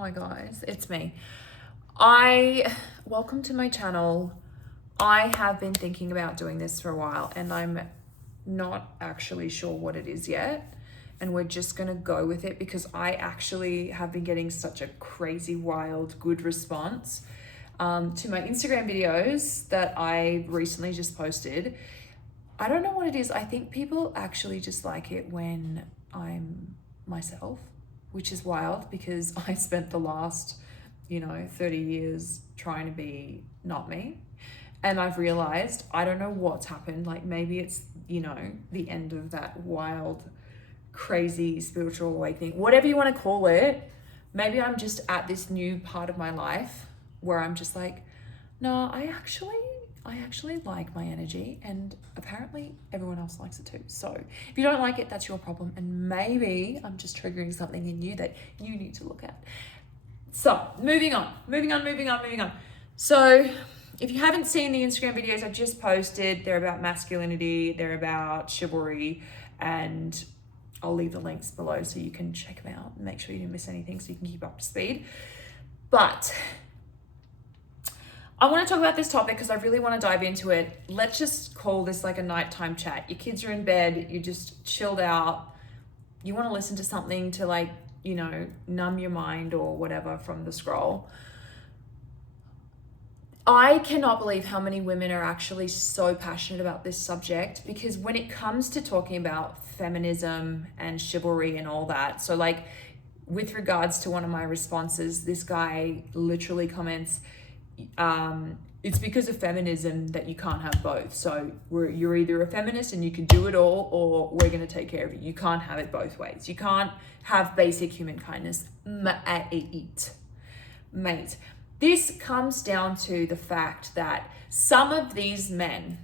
Hi guys, it's me. Welcome to my channel. I have been thinking about doing this for a while and I'm not actually sure what it is yet. And we're just gonna go with it because I actually have been getting such a crazy, wild, good response to my Instagram videos that I recently just posted. I don't know what it is. I think people actually just like it when I'm myself, which is wild because I spent the last, 30 years trying to be not me. And I've realized, I don't know what's happened. Like maybe it's, the end of that wild, crazy spiritual awakening, whatever you want to call it. Maybe I'm just at this new part of my life where I'm just like, no, I actually like my energy, and apparently everyone else likes it too. So if you don't like it, that's your problem. And maybe I'm just triggering something in you that you need to look at. So moving on. So if you haven't seen the Instagram videos I just posted, they're about masculinity, they're about chivalry, and I'll leave the links below so you can check them out and make sure you didn't miss anything so you can keep up to speed. But I want to talk about this topic because I really want to dive into it. Let's just call this like a nighttime chat. Your kids are in bed, you just chilled out. You want to listen to something to numb your mind or whatever from the scroll. I cannot believe how many women are actually so passionate about this subject, because when it comes to talking about feminism and chivalry and all that, so like with regards to one of my responses, this guy literally comments, it's because of feminism that you can't have both. So you're either a feminist and you can do it all, or we're going to take care of you. You can't have it both ways. You can't have basic human kindness. Mate, this comes down to the fact that some of these men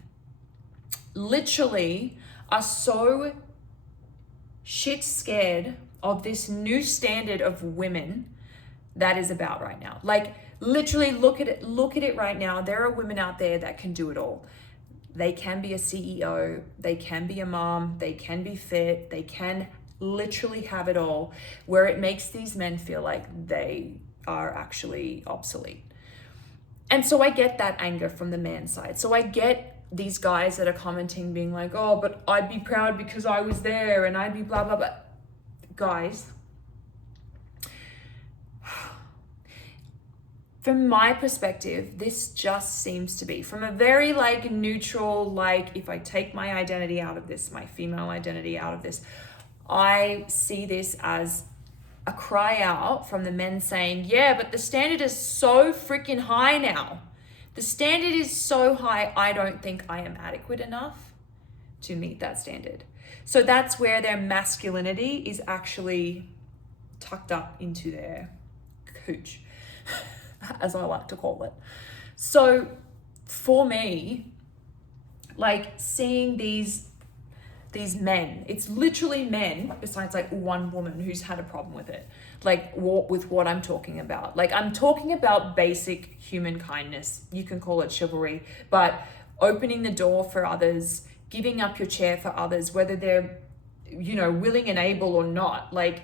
literally are so shit scared of this new standard of women that is about right now. Like, literally look at it right now. There are women out there that can do it all. They can be a CEO, they can be a mom, they can be fit, they can literally have it all, where it makes these men feel like they are actually obsolete. And so I get that anger from the man side. So I get these guys that are commenting being like, oh, but I'd be proud because I was there and I'd be blah, blah, blah. Guys, from my perspective, this just seems to be, from a very neutral, if I take my identity out of this, my female identity out of this, I see this as a cry out from the men saying, yeah, but the standard is so freaking high now. The standard is so high, I don't think I am adequate enough to meet that standard. So that's where their masculinity is actually tucked up into their cooch, as I like to call it. So for me, seeing these men, it's literally men besides one woman who's had a problem with it, with what I'm talking about. I'm talking about basic human kindness. You can call it chivalry, but opening the door for others, giving up your chair for others, whether they're, willing and able or not. Like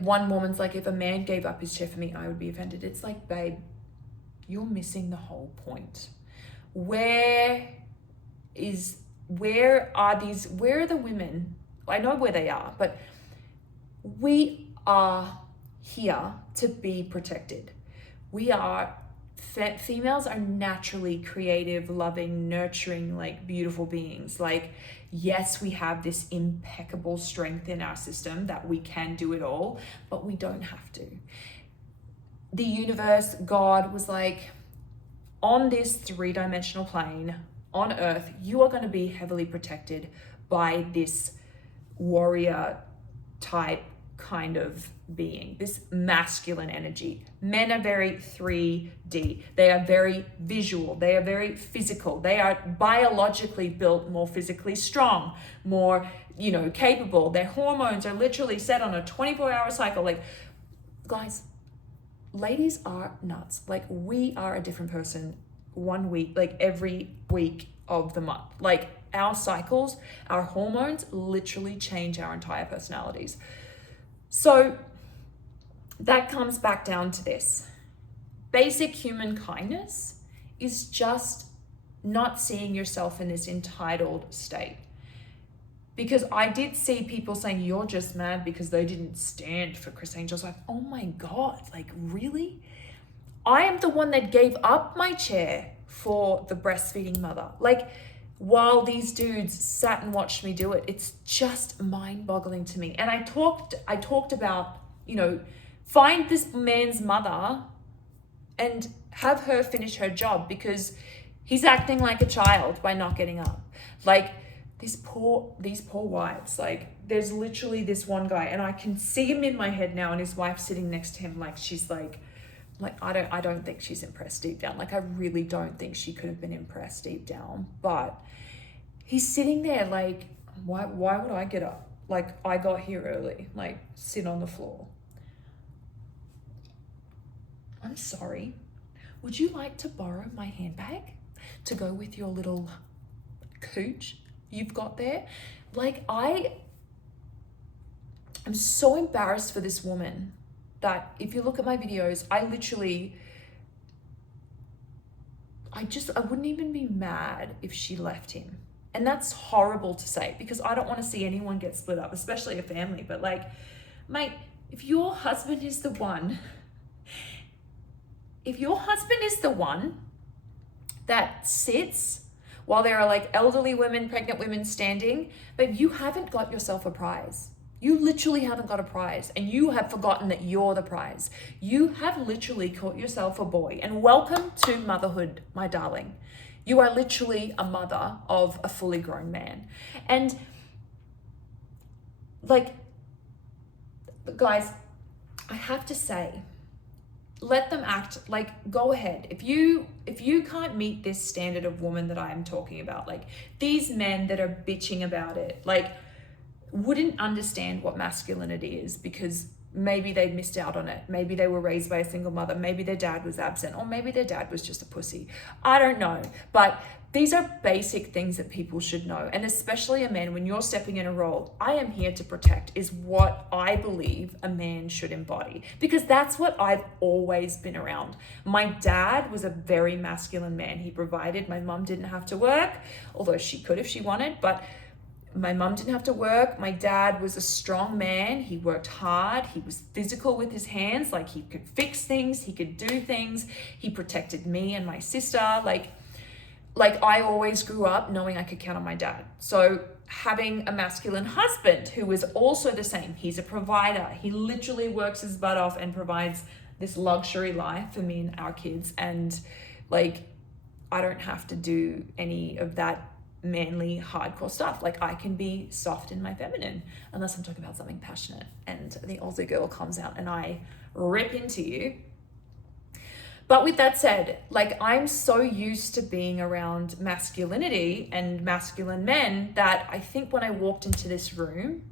one woman's like, if a man gave up his chair for me, I would be offended. It's like, babe, you're missing the whole point. Where are the women? I know where they are, but we are here to be protected. Females are naturally creative, loving, nurturing, beautiful beings. Yes, we have this impeccable strength in our system that we can do it all, but we don't have to. The universe, God was like, on this 3-dimensional plane, on Earth, you are going to be heavily protected by this warrior type kind of being, this masculine energy. Men are very 3D. They are very visual. They are very physical. They are biologically built more physically strong, more, capable. Their hormones are literally set on a 24-hour cycle. Guys, ladies are nuts. We are a different person 1 week, every week of the month. Our cycles, our hormones literally change our entire personalities. So that comes back down to this. Basic human kindness is just not seeing yourself in this entitled state. Because I did see people saying, you're just mad because they didn't stand for Chris Angel's wife. Oh my God, like really? I am the one that gave up my chair for the breastfeeding mother. Like, while these dudes sat and watched me do it, it's just mind-boggling to me. And I talked about, you know, find this man's mother and have her finish her job because he's acting like a child by not getting up. Like, these poor wives, like, there's literally this one guy, and I can see him in my head now, and his wife sitting next to him, like, she's like I don't think she's impressed deep down. Like, I really don't think she could have been impressed deep down. But he's sitting there like, why would I get up? Like, I got here early. Like, sit on the floor. I'm sorry. Would you like to borrow my handbag to go with your little cooch you've got there? Like, I'm so embarrassed for this woman that if you look at my videos, I wouldn't even be mad if she left him. And that's horrible to say because I don't want to see anyone get split up, especially a family. But like, mate, if your husband is the one that sits while there are like elderly women, pregnant women standing, but you haven't got yourself a prize. You literally haven't got a prize, and you have forgotten that you're the prize. You have literally caught yourself a boy, and welcome to motherhood, my darling. You are literally a mother of a fully grown man. And like, guys, I have to say, let them act. Like, go ahead. If you can't meet this standard of woman that I am talking about, like these men that are bitching about it, like, wouldn't understand what masculinity is because maybe they'd missed out on it. Maybe they were raised by a single mother. Maybe their dad was absent, or maybe their dad was just a pussy. I don't know. But these are basic things that people should know. And especially a man, when you're stepping in a role, I am here to protect is what I believe a man should embody, because that's what I've always been around. My dad was a very masculine man. He provided. My mum didn't have to work, although she could if she wanted, but my mum didn't have to work. My dad was a strong man. He worked hard. He was physical with his hands. Like, he could fix things. He could do things. He protected me and my sister. Like I always grew up knowing I could count on my dad. So having a masculine husband who is also the same, he's a provider. He literally works his butt off and provides this luxury life for me and our kids. And like, I don't have to do any of that manly hardcore stuff. Like, I can be soft in my feminine unless I'm talking about something passionate and the Aussie girl comes out and I rip into you. But with that said, like, I'm so used to being around masculinity and masculine men that I think when I walked into this room,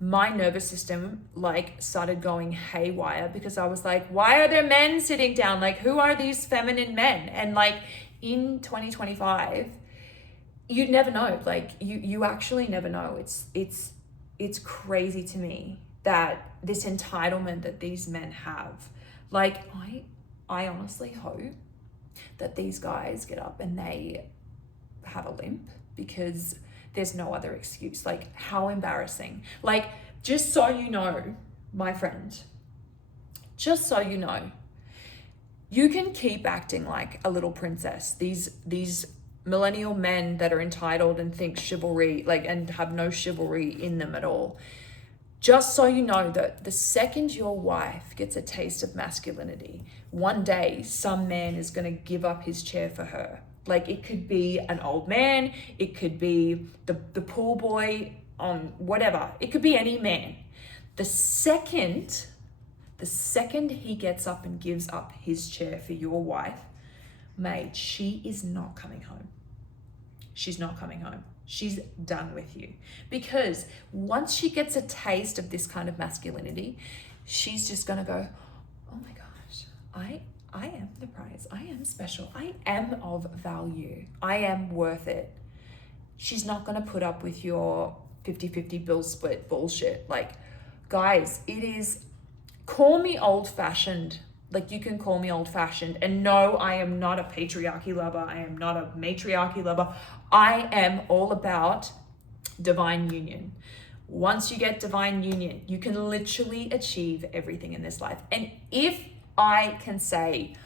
my nervous system like started going haywire because I was like, why are there men sitting down? Like, who are these feminine men? And like, in 2025, you never know. Like, you actually never know. It's crazy to me that this entitlement that these men have. Like, I honestly hope that these guys get up and they have a limp because there's no other excuse. Like, how embarrassing. Like, just so you know, my friend, just so you know, you can keep acting like a little princess. These millennial men that are entitled and think chivalry, like, and have no chivalry in them at all. Just so you know that the second your wife gets a taste of masculinity, one day some man is going to give up his chair for her. Like, it could be an old man, it could be the pool boy, whatever. It could be any man. The second he gets up and gives up his chair for your wife, mate, she is not coming home. She's not coming home. She's done with you. Because once she gets a taste of this kind of masculinity, she's just gonna go, oh my gosh, I am the prize. I am special. I am of value. I am worth it. She's not gonna put up with your 50-50 bill split bullshit. Like, guys, it is call me old-fashioned. Like, you can call me old-fashioned. And no, I am not a patriarchy lover. I am not a matriarchy lover. I am all about divine union. Once you get divine union, you can literally achieve everything in this life. And if I can say,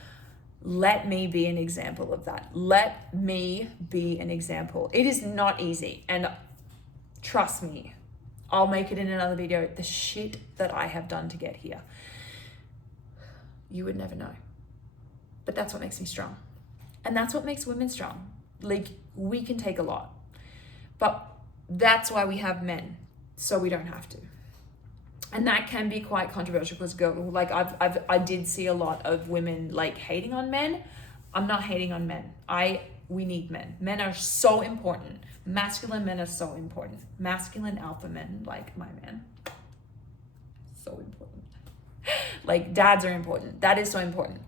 let me be an example of that. Let me be an example. It is not easy. And trust me, I'll make it in another video. The shit that I have done to get here, you would never know. But that's what makes me strong. And that's what makes women strong. Like, we can take a lot. But that's why we have men, so we don't have to. And that can be quite controversial because I did see a lot of women like hating on men. I'm not hating on men. We need men. Men are so important. Masculine men are so important. Masculine alpha men, like my man, so important. Like, dads are important. That is so important.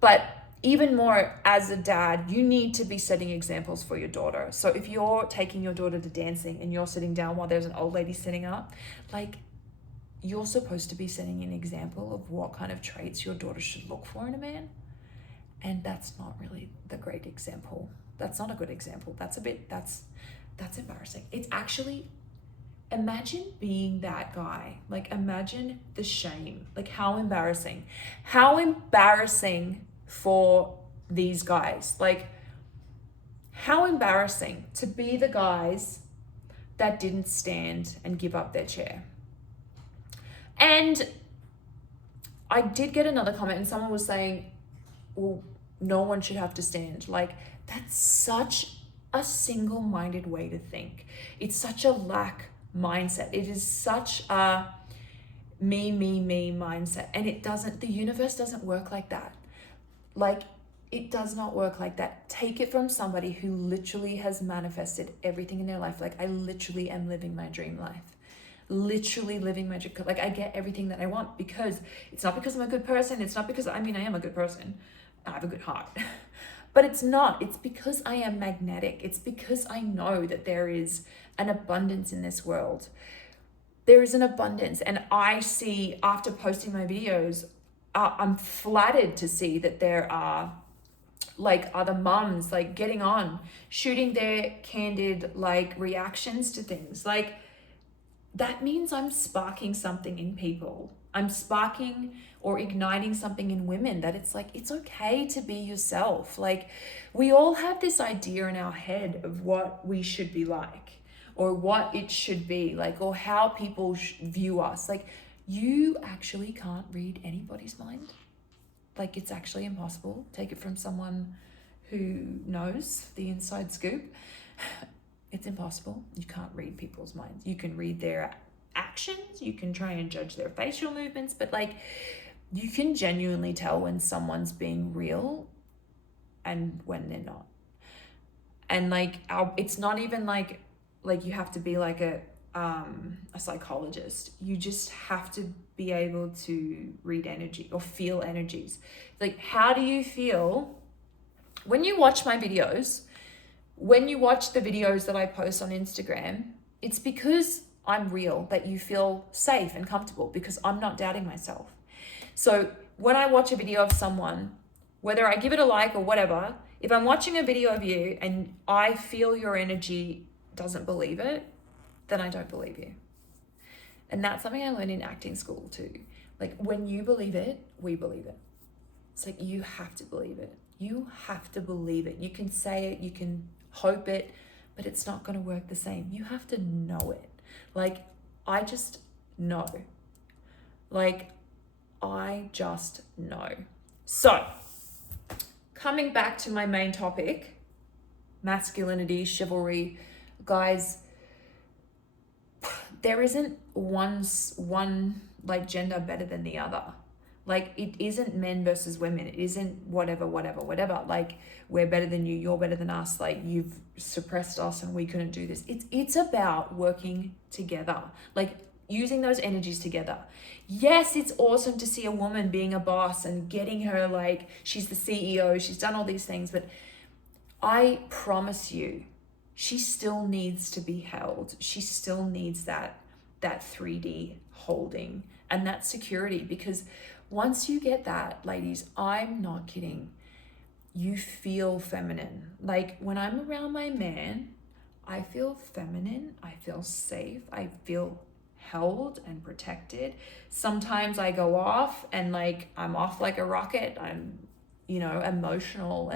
But even more, as a dad, you need to be setting examples for your daughter. So if you're taking your daughter to dancing and you're sitting down while there's an old lady sitting up, like, you're supposed to be setting an example of what kind of traits your daughter should look for in a man. And that's not really the great example. That's not a good example. That's embarrassing. It's actually, imagine being that guy. Like, imagine the shame. Like, how embarrassing. How embarrassing for these guys. Like, how embarrassing to be the guys that didn't stand and give up their chair. And I did get another comment, and someone was saying, well, no one should have to stand. Like, that's such a single-minded way to think. It's such a lack mindset. It is such a me mindset. And the universe doesn't work like that. Like, it does not work like that. Take it from somebody who literally has manifested everything in their life. Like, I literally am living my dream life. Literally living my dream. Like, I get everything that I want because it's not because I'm a good person. It's not because, I am a good person. I have a good heart. But it's not. It's because I am magnetic. It's because I know that there is an abundance in this world. There is an abundance. And I see, after posting my videos, I'm flattered to see that there are like other mums like getting on, shooting their candid like reactions to things. Like, that means I'm sparking something in people. I'm sparking or igniting something in women, that it's like, it's okay to be yourself. Like, we all have this idea in our head of what we should be like, or what it should be like, or how people view us. Like, you actually can't read anybody's mind. Like, it's actually impossible. Take it from someone who knows the inside scoop. It's impossible. You can't read people's minds. You can read their actions. You can try and judge their facial movements, but like, you can genuinely tell when someone's being real and when they're not. And like, it's not even like you have to be like a psychologist. You just have to be able to read energy or feel energies. Like, how do you feel when you watch my videos? When you watch the videos that I post on Instagram, it's because I'm real that you feel safe and comfortable, because I'm not doubting myself. So when I watch a video of someone, whether I give it a like or whatever, if I'm watching a video of you and I feel your energy doesn't believe it, then I don't believe you. And that's something I learned in acting school too. Like, when you believe it, we believe it. It's like, you have to believe it. You have to believe it. You can say it, you can hope it, but it's not going to work the same. You have to know it. Like, I just know. Like, I just know. So, coming back to my main topic, masculinity, chivalry, guys, there isn't one like gender better than the other. Like, it isn't men versus women. It isn't whatever. Like, we're better than you, you're better than us. Like, you've suppressed us and we couldn't do this. It's about working together. Like, using those energies together. Yes, it's awesome to see a woman being a boss and getting her, like, she's the CEO, she's done all these things, but I promise you, she still needs to be held. She still needs that 3D holding and that security. Because once you get that, ladies, I'm not kidding, you feel feminine. Like when I'm around my man, I feel feminine, I feel safe, I feel held and protected. Sometimes I go off and like I'm off like a rocket. I'm, you know, emotional,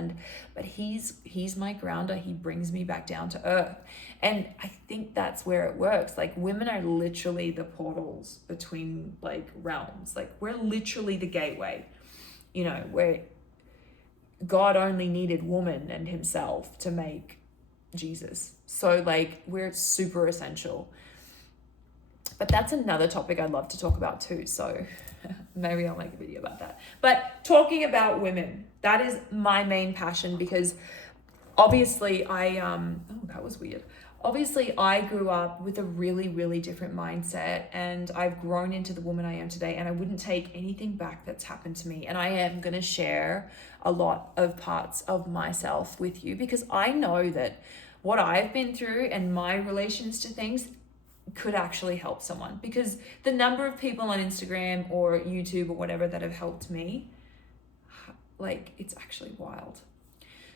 but he's my grounder. He brings me back down to earth. And I think that's where it works. Like women are literally the portals between like realms. Like we're literally the gateway, you know, where God only needed woman and himself to make Jesus. So like we're super essential. But that's another topic I'd love to talk about too. So maybe I'll make a video about that. But talking about women, that is my main passion, because obviously that was weird. Obviously I grew up with a really, really different mindset, and I've grown into the woman I am today, and I wouldn't take anything back that's happened to me. And I am going to share a lot of parts of myself with you, because I know that what I've been through and my relations to things could actually help someone, because the number of people on Instagram or YouTube or whatever that have helped me, like it's actually wild.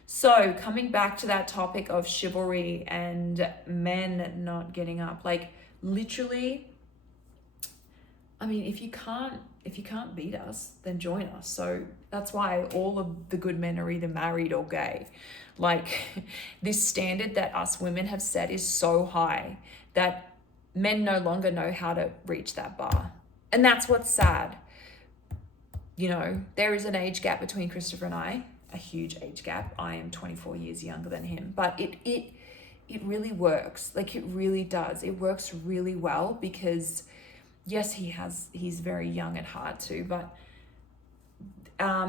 So coming back to that topic of chivalry and men not getting up, like literally, I mean, if you can't beat us, then join us. So that's why all of the good men are either married or gay. Like this standard that us women have set is so high that men no longer know how to reach that bar. And that's what's sad. You know, there is an age gap between Christopher and I, a huge age gap. I am 24 years younger than him, but it really works. Like it really does. It works really well, because yes, he's very young at heart too, but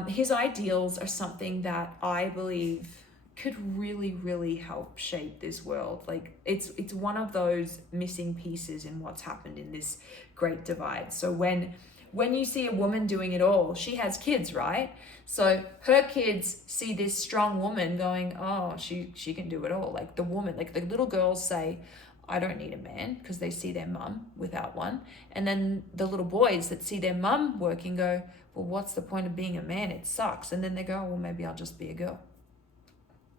his ideals are something that I believe could really, really help shape this world. Like it's one of those missing pieces in what's happened in this great divide. So when you see a woman doing it all, she has kids, right? So her kids see this strong woman going, oh, she can do it all. Like the woman, like the little girls say, I don't need a man, because they see their mum without one. And then the little boys that see their mum working go, well, what's the point of being a man? It sucks. And then they go, well, maybe I'll just be a girl.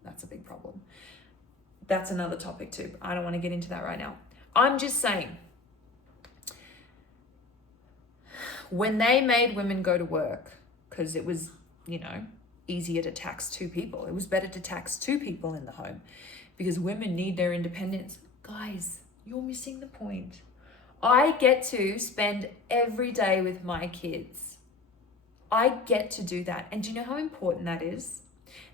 That's a big problem. That's another topic too. I don't want to get into that right now. I'm just saying, when they made women go to work, because it was, you know, easier to tax two people. It was better to tax two people in the home, because women need their independence. Guys, you're missing the point. I get to spend every day with my kids. I get to do that. And do you know how important that is?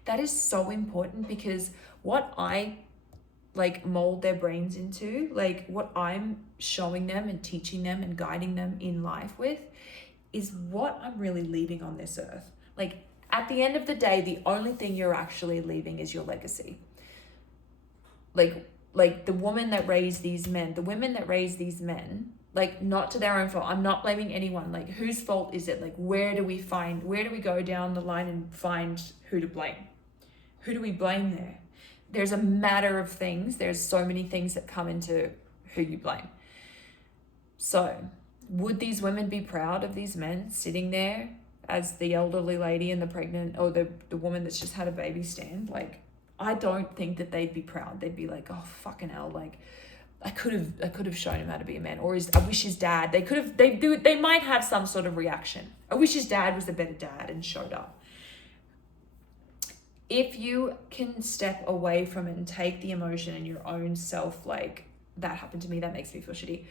That is so important, because what I like mold their brains into, like what I'm showing them and teaching them and guiding them in life with, is what I'm really leaving on this earth. Like at the end of the day, the only thing you're actually leaving is your legacy. Like the woman that raised these men, the women that raised these men, like not to their own fault. I'm not blaming anyone. Like whose fault is it? Like where do we go down the line and find who to blame? Who do we blame there? There's a matter of things. There's so many things that come into who you blame. So would these women be proud of these men sitting there as the elderly lady and the pregnant, or the woman that's just had a baby stand? Like, I don't think that they'd be proud. They'd be like, oh, fucking hell. Like, I could have shown him how to be a man. Or I wish his dad, they might have some sort of reaction. I wish his dad was a better dad and showed up. If you can step away from it and take the emotion in your own self, like that happened to me, that makes me feel shitty,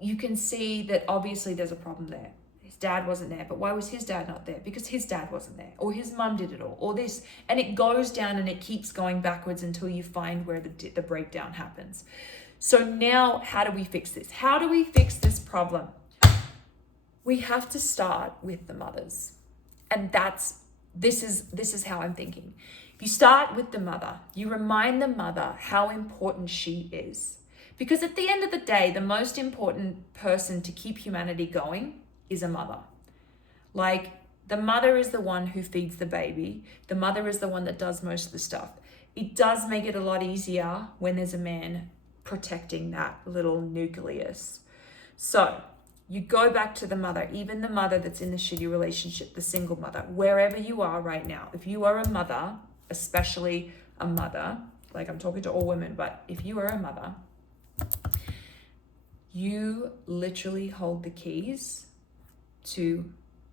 you can see that obviously there's a problem there. His dad wasn't there, but why was his dad not there? Because his dad wasn't there, or his mum did it all, or this, and it goes down and it keeps going backwards until you find where the breakdown happens. So now, how do we fix this? How do we fix this problem? We have to start with the mothers, and this is how I'm thinking. If you start with the mother, you remind the mother how important she is. Because at the end of the day, the most important person to keep humanity going is a mother. Like, the mother is the one who feeds the baby. The mother is the one that does most of the stuff. It does make it a lot easier when there's a man protecting that little nucleus. So You go back to the mother, even the mother that's in the shitty relationship, the single mother, wherever you are right now. If you are a mother, especially a mother, like I'm talking to all women, but if you are a mother, you literally hold the keys to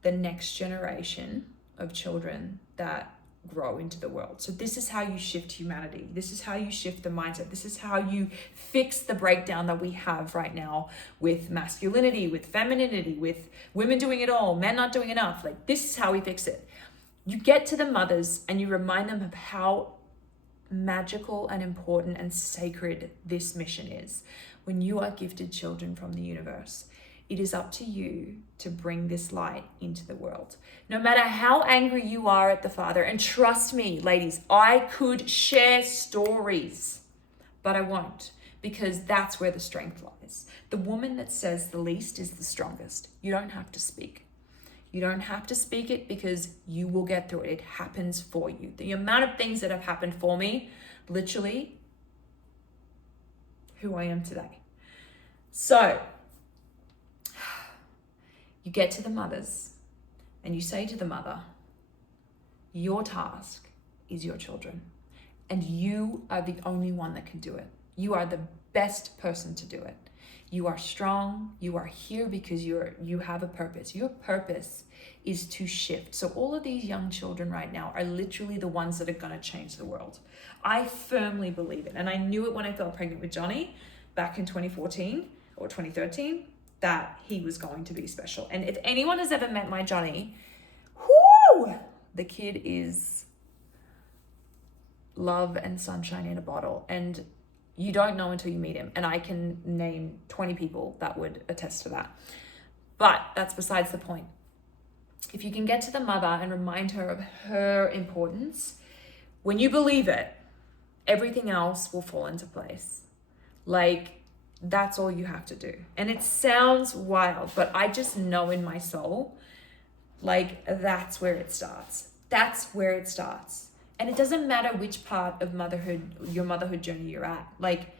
the next generation of children that grow into the world. So this is how you shift humanity. This is how you shift the mindset. This is how you fix the breakdown that we have right now with masculinity, with femininity, with women doing it all, men not doing enough. Like, this is how we fix it. You get to the mothers and you remind them of how magical and important and sacred this mission is. When you are gifted children from the universe, it is up to you to bring this light into the world. No matter how angry you are at the father, and trust me, ladies, I could share stories, but I won't, because that's where the strength lies. The woman that says the least is the strongest. You don't have to speak. You don't have to speak it, because you will get through it. It happens for you. The amount of things that have happened for me, literally, who I am today. So, you get to the mothers and you say to the mother, your task is your children, and you are the only one that can do it. You are the best person to do it. You are strong. You are here because you have a purpose. Your purpose is to shift. So all of these young children right now are literally the ones that are going to change the world. I firmly believe it. And I knew it when I fell pregnant with Johnny back in 2014 or 2013, that he was going to be special. And if anyone has ever met my Johnny, whoo, the kid is love and sunshine in a bottle. And you don't know until you meet him. And I can name 20 people that would attest to that. But that's besides the point. If you can get to the mother and remind her of her importance, when you believe it, everything else will fall into place. Like, that's all you have to do. And it sounds wild, but I just know in my soul, like, that's where it starts. That's where it starts. And it doesn't matter which part of motherhood, your motherhood journey you're at. Like,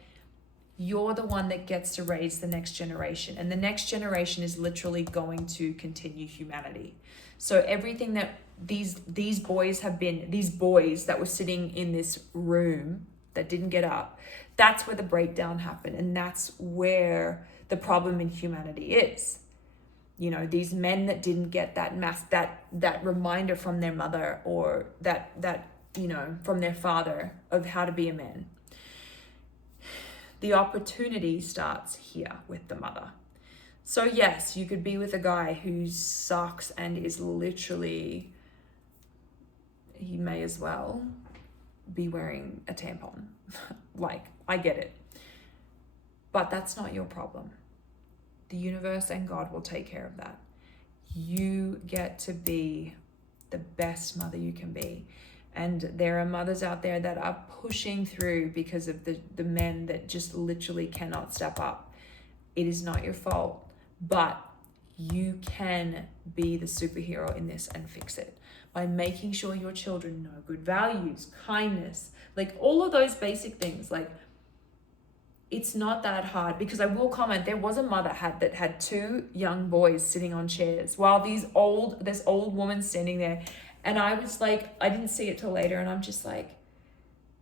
you're the one that gets to raise the next generation. And the next generation is literally going to continue humanity. So everything that these boys have been, these boys that were sitting in this room that didn't get up, that's where the breakdown happened. And that's where the problem in humanity is. You know, these men that didn't get that reminder from their mother, or that you know, from their father of how to be a man. The opportunity starts here with the mother. So yes, you could be with a guy who sucks and is literally, he may as well be wearing a tampon. Like, I get it. But that's not your problem. The universe and God will take care of that. You get to be the best mother you can be. And there are mothers out there that are pushing through because of the men that just literally cannot step up. It is not your fault, but you can be the superhero in this and fix it by making sure your children know good values, kindness, like all of those basic things. Like, it's not that hard, because I will comment, there was a mother that had two young boys sitting on chairs while this old woman standing there. And I was like, I didn't see it till later. And I'm just like,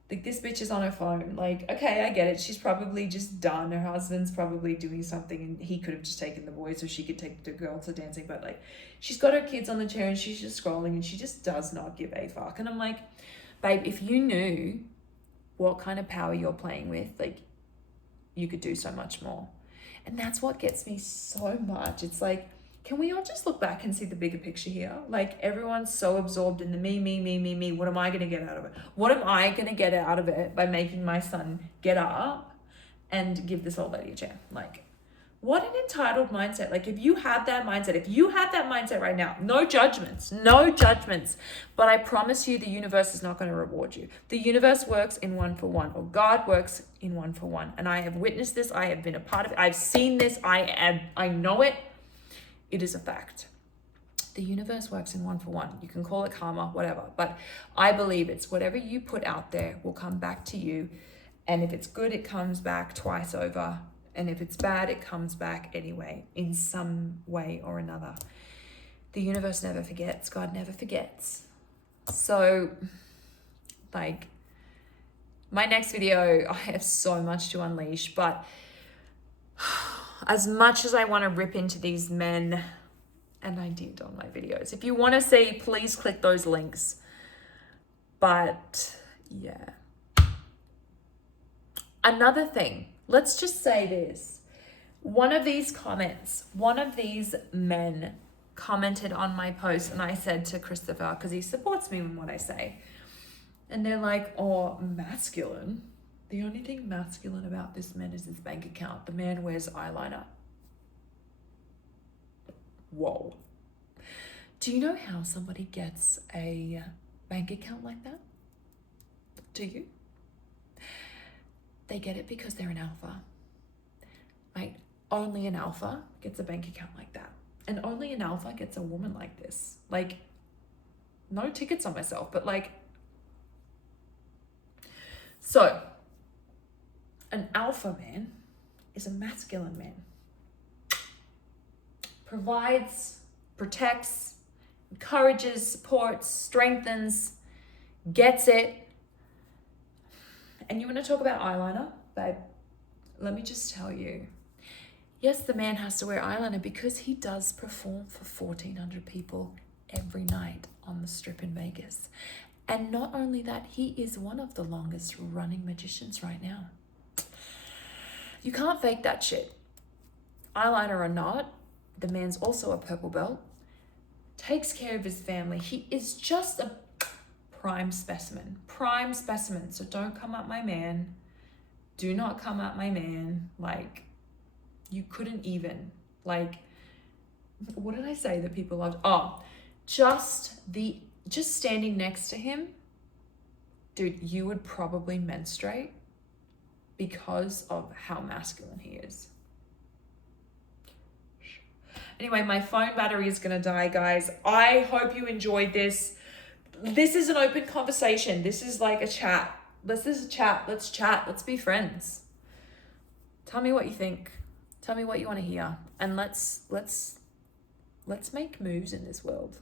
this bitch is on her phone. Like, okay, I get it. She's probably just done. Her husband's probably doing something, and he could have just taken the boys so she could take the girl to dancing. But like, she's got her kids on the chair and she's just scrolling, and she just does not give a fuck. And I'm like, babe, if you knew what kind of power you're playing with, like, you could do so much more. And that's what gets me so much. It's like, can we all just look back and see the bigger picture here? Like, everyone's so absorbed in the me. What am I going to get out of it? What am I going to get out of it by making my son get up and give this old lady a chair? Like, what an entitled mindset. Like, if you have that mindset right now, no judgments, but I promise you the universe is not going to reward you. The universe works in 1-for-1, or God works in 1-for-1. And I have witnessed this. I have been a part of it. I've seen this. I know it. It is a fact. The universe works in 1-for-1. You can call it karma, whatever. But I believe it's whatever you put out there will come back to you. And if it's good, it comes back twice over. And if it's bad, it comes back anyway, in some way or another. The universe never forgets. God never forgets. So, like, my next video, I have so much to unleash, but as much as I want to rip into these men, and I did on my videos, if you want to see, please click those links. But yeah. Another thing, let's just say this. One of these men commented on my post, and I said to Christopher, because he supports me in what I say, and they're like, oh, masculine. The only thing masculine about this man is his bank account. The man wears eyeliner. Whoa. Do you know how somebody gets a bank account like that? Do you? They get it because they're an alpha. Right? Only an alpha gets a bank account like that. And only an alpha gets a woman like this. Like, no tickets on myself, but like, so an alpha man is a masculine man. Provides, protects, encourages, supports, strengthens, gets it. And you want to talk about eyeliner? Babe, let me just tell you. Yes, the man has to wear eyeliner because he does perform for 1,400 people every night on the Strip in Vegas. And not only that, he is one of the longest running magicians right now. You can't fake that shit. Eyeliner or not, the man's also a purple belt, takes care of his family. He is just a prime specimen. So don't come at my man. Do not come at my man. Like, you couldn't even, like, what did I say that people loved? Oh, just standing next to him, dude, you would probably menstruate because of how masculine he is. Anyway, my phone battery is gonna die, guys. I hope you enjoyed this. This is an open conversation. This is like a chat. Let's chat. Let's be friends. Tell me what you think. Tell me what you want to hear. And let's make moves in this world.